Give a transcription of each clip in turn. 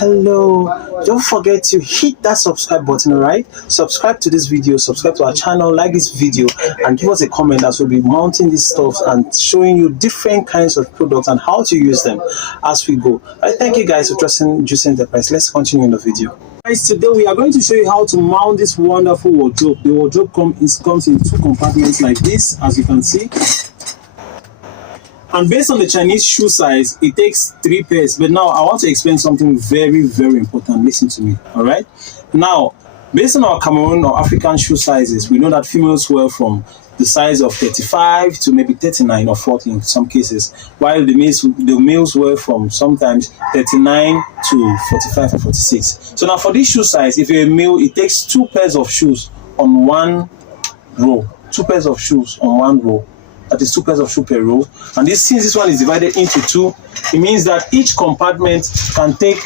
Hello, don't forget to hit that subscribe button. Alright, subscribe to this video, subscribe to our channel, like this video, and give us a comment as we'll be mounting these stuff and showing you different kinds of products and how to use them as we go. Alright, thank you guys for trusting Juice Enterprise. Let's continue in the video. Guys, today we are going to show you how to mount this wonderful wardrobe. The wardrobe comes in two compartments like this, as you can see. And based on the Chinese shoe size, it takes 3 pairs. But now I want to explain something very, very important. Listen to me, all right? Now, based on our Cameroon or African shoe sizes, we know that females wear from the size of 35 to maybe 39 or 40 in some cases, while the males wear from sometimes 39 to 45 or 46. So now for this shoe size, if you're a male, it takes 2 pairs of shoes on one row. 2 pairs of shoes on one row. That is 2 pairs of shoe per row. And since this one is divided into 2, it means that each compartment can take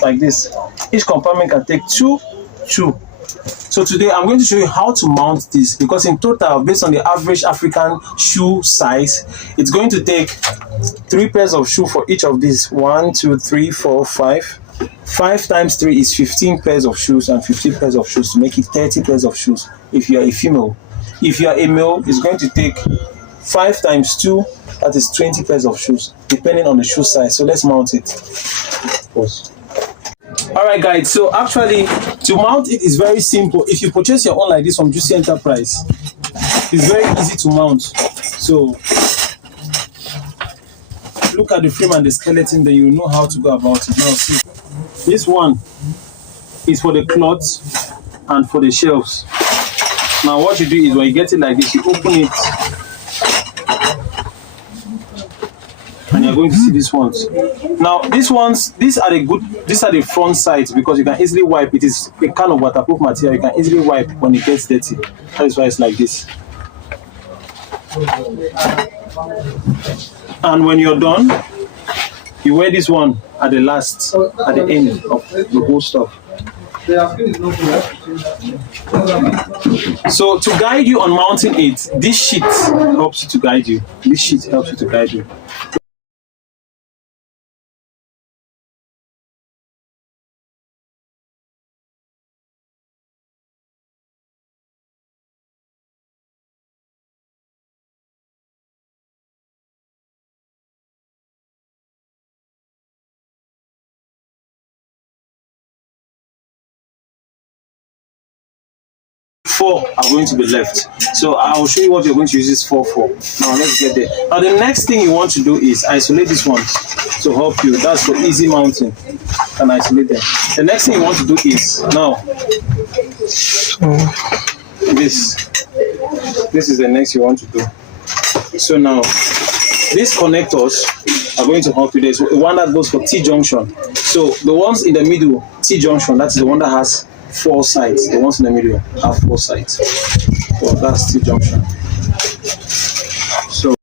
like this. Each compartment can take 2. So today I'm going to show you how to mount this, because in total, based on the average African shoe size, it's going to take 3 pairs of shoe for each of these. 1, 2, 3, 4, 5. 5 times 3 is 15 pairs of shoes, and 15 pairs of shoes to make it 30 pairs of shoes if you are a female. If you are a male, it's going to take 5 times 2, that is 20 pairs of shoes, depending on the shoe size. So let's mount it. Pause. Alright guys, so actually to mount it is very simple. If you purchase your own like this from Juicy Enterprise, it's very easy to mount. So look at the frame and the skeleton, then you know how to go about it. Now see, this one is for the cloths and for the shelves. Now what you do is when you get it like this, you open it, and you're going to see these ones. Now these are the front sides, because you can easily wipe. It is a kind of waterproof material. You can easily wipe when it gets dirty. That is why it's like this. And when you're done, you wear this one at the end of the whole stuff. So to guide you on mounting it, this sheet helps you to guide you. This sheet helps you to guide you. Four are going to be left. So I will show you what you're going to use this for. Now let's get there. Now the next thing you want to do is isolate this one to help you. That's for easy mounting. And isolate them. The next thing you want to do is now this is the next you want to do. So now these connectors are going to help you. There's one that goes for T-junction. So the ones in the middle, T-junction, that's the one that has 4 sides. The ones in the middle have 4 sides. So that's T-junction. So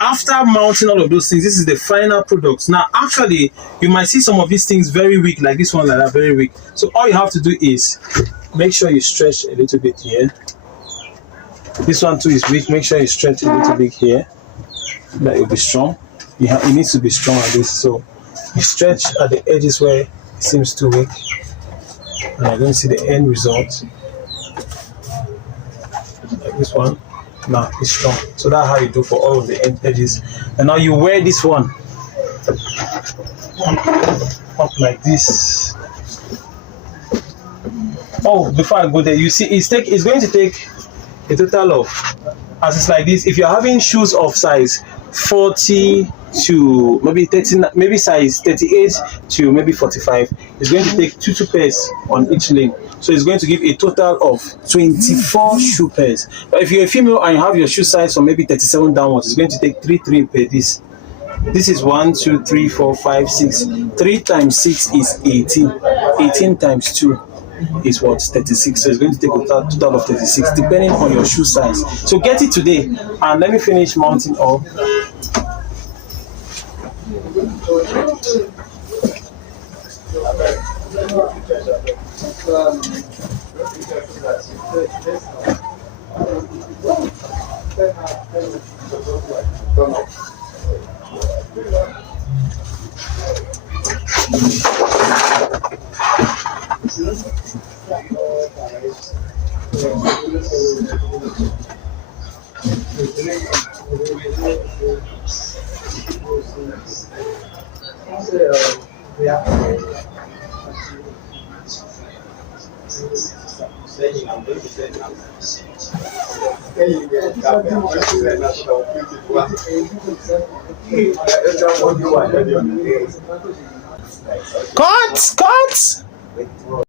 after mounting all of those things, this is the final product. Now, actually, you might see some of these things very weak, like this one, like that, very weak. So all you have to do is make sure you stretch a little bit here. This one too is weak. Make sure you stretch a little bit here. That it will be strong. It needs to be strong at this. So you stretch at the edges where it seems too weak, and you're going to see the end result. Like this one. Now it's strong. So that's how you do for all of the edges. And now you wear this one up like this. Oh, before I go there, you see it's going to take a total of, as it's like this, if you're having shoes of size 40 to maybe 30, maybe size 38 to maybe 45, it's going to take two pairs on each lane. So it's going to give a total of 24 shoe pairs. But if you're a female and you have your shoe size from maybe 37 downwards, it's going to take three per this. This is 1, 2, 3, 4, 5, 6. 3 times 6 is 18. 18 times 2 is what? 36. So it's going to take a total of 36, depending on your shoe size. So get it today, and let me finish mounting up. Cut!